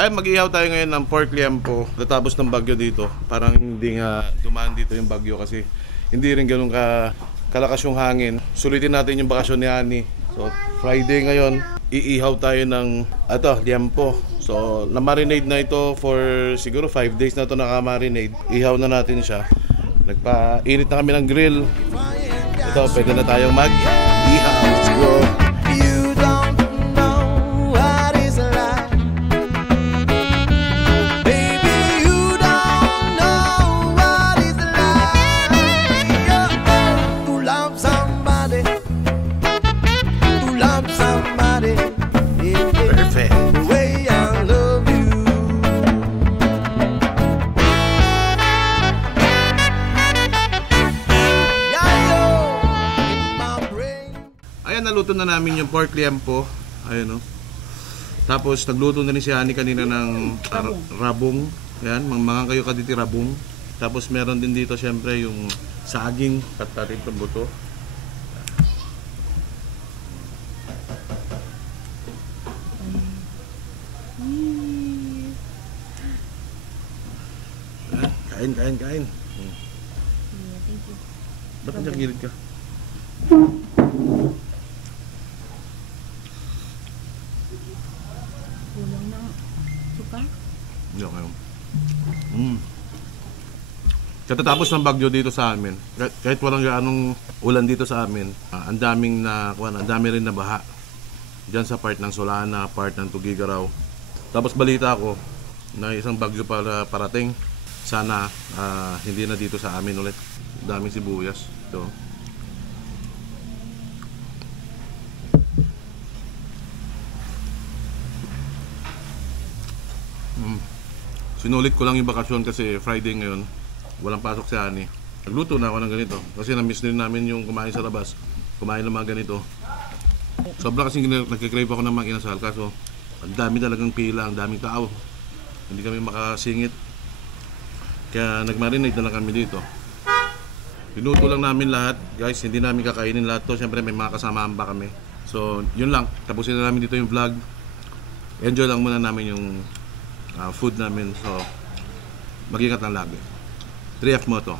Ay, mag-ihaw tayo ngayon ng pork liempo. Natapos ng bagyo dito. Parang hindi nga dumaan dito yung bagyo kasi hindi rin ganun kalakas yung hangin. Sulitin natin yung bakasyon ni Ani. So, Friday ngayon, iihaw tayo ng liempo. So, na-marinate na ito for siguro 5 days na ito naka-marinate. Ihaw na natin siya. Nagpa-init na kami ng grill. Ito, pwede na tayong mag-ihaw. Let's go! Naluto na namin yung pork liempo. Ayun, no? Tapos nagluto na rin si Ani kanina ng rabong. Yan, mga kayo kaditi rabong. Tapos meron din dito syempre yung saging, patatin ng buto. Kain. Thank you. Ba't nandiyan gilid ka? Kulang na suka? Hindi kayo. Katatapos ng bagyo dito sa amin, kahit walang gaanong ulan dito sa amin, ang daming ang dami rin na baha. Diyan sa part ng Solana, part ng Tugigaraw. Tapos balita ko na isang bagyo para parating. Sana hindi na dito sa amin ulit. Daming sibuyas. Ito. Sinulit ko lang yung bakasyon kasi Friday ngayon. Walang pasok si Ani. Nagluto na ako ng ganito. Kasi na-miss din namin yung kumain sa labas. Kumain ng mga ganito. Sobra kasi nagkikrave ako ng mga inasal. Kaso ang dami talagang pila, ang daming tao. Hindi kami makasingit. Kaya nag-marinate na lang kami dito. Pinuto lang namin lahat. Guys, hindi namin kakainin lahat to. Siyempre may mga kasamaan pa kami. So yun lang. Tapusin na namin dito yung vlog. Enjoy lang muna namin yung food namin. So mag-ingat lang lagi. 3F mo to.